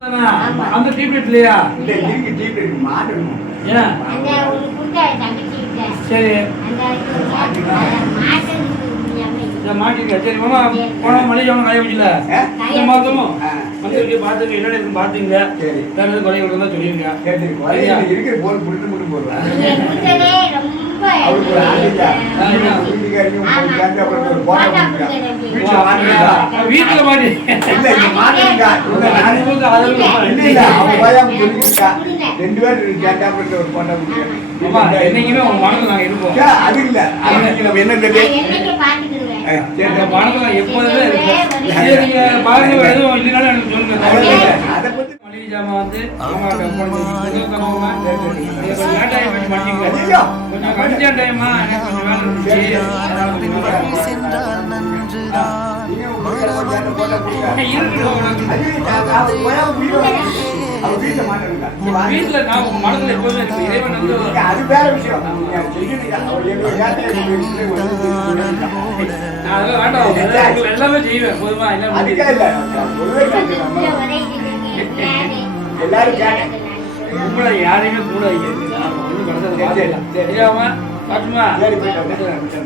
அந்த டீப்லெட் இல்லையா? இல்ல இருக்கு டீப்லெட் மாட்டணும். ஏன்? அந்த ஒரு குட்டை தங்கச்சி கிட்ட. சரி. அந்த மாட்டது முடியாம. இத மாட்டிக்க. சரி மாமா போன மளிகை வாங்க காய வச்சில. இந்த மாதமும் வந்து பாத்துங்க என்னடா இருக்கு பாத்தீங்க. சரி. வேற எதுவும் குறைகள் இருந்தா சொல்லுவீங்க. சரி. வரையா இருக்கிற போன் புடிச்சு மட்டும் போடுறேன். நீங்க குட்டனே ரொம்ப அவருக்கு ஒரு ஆளியா. வீட்டுக்காரியும் சேர்ந்து அப்புறம் ஒரு போட்டோ வீட்டுல மாட்டி. இல்ல இங்க மாட்டிங்க. இல்ல நானே வந்து அதெல்லாம் இல்ல அவ போய் அவங்க சொல்லிருக்கா. ரெண்டு பேரும் சேர்ந்து அப்புறம் ஒரு போட்டோ புடிச்சு. மாமா என்னைக்குமே உங்க மனசுல நாங்க இருப்போம். அது இல்ல. அது நம்ம என்ன தெரியும்? என்னைக்கு பாத்துக்குறேன். இந்த மனசுல எப்போதுமே இருப்போம். சரி நீங்க பாருங்க எதுவும் இல்லனாலும் எனக்கு சொல்லுங்க. அத பத்தி மளிகை ஜாமான் வந்து மாமா கம்பெனி கொஞ்சம் லேட் ஆகி போய் மாட்டிங்க. ஐயோ கொஞ்சம் கடிச்ச டைமா எனக்கு கொஞ்சம் வேலை இருந்துச்சு. நீங்க உங்க போட்டோ புடிச்சு இருக்கு வீட்டுல நான் உங்க மனசுல எப்போதுமே இருப்பேன். இறைவன் வந்து அது வேற விஷயம். நீங்க செய்யணுங்க. அவர் எவ்வளவு நான் அதெல்லாம் வேண்டாம். உங்களுக்கு எல்லாமே செய்வேன் போதுமா? அதுக்கே இல்ல. எல்லாரும் கேட்டேன். உங்களை யாரையுமே கூட ஒன்றும் கடத்தல. சரியாமா பாட்டுமா? சரி போயிட்டு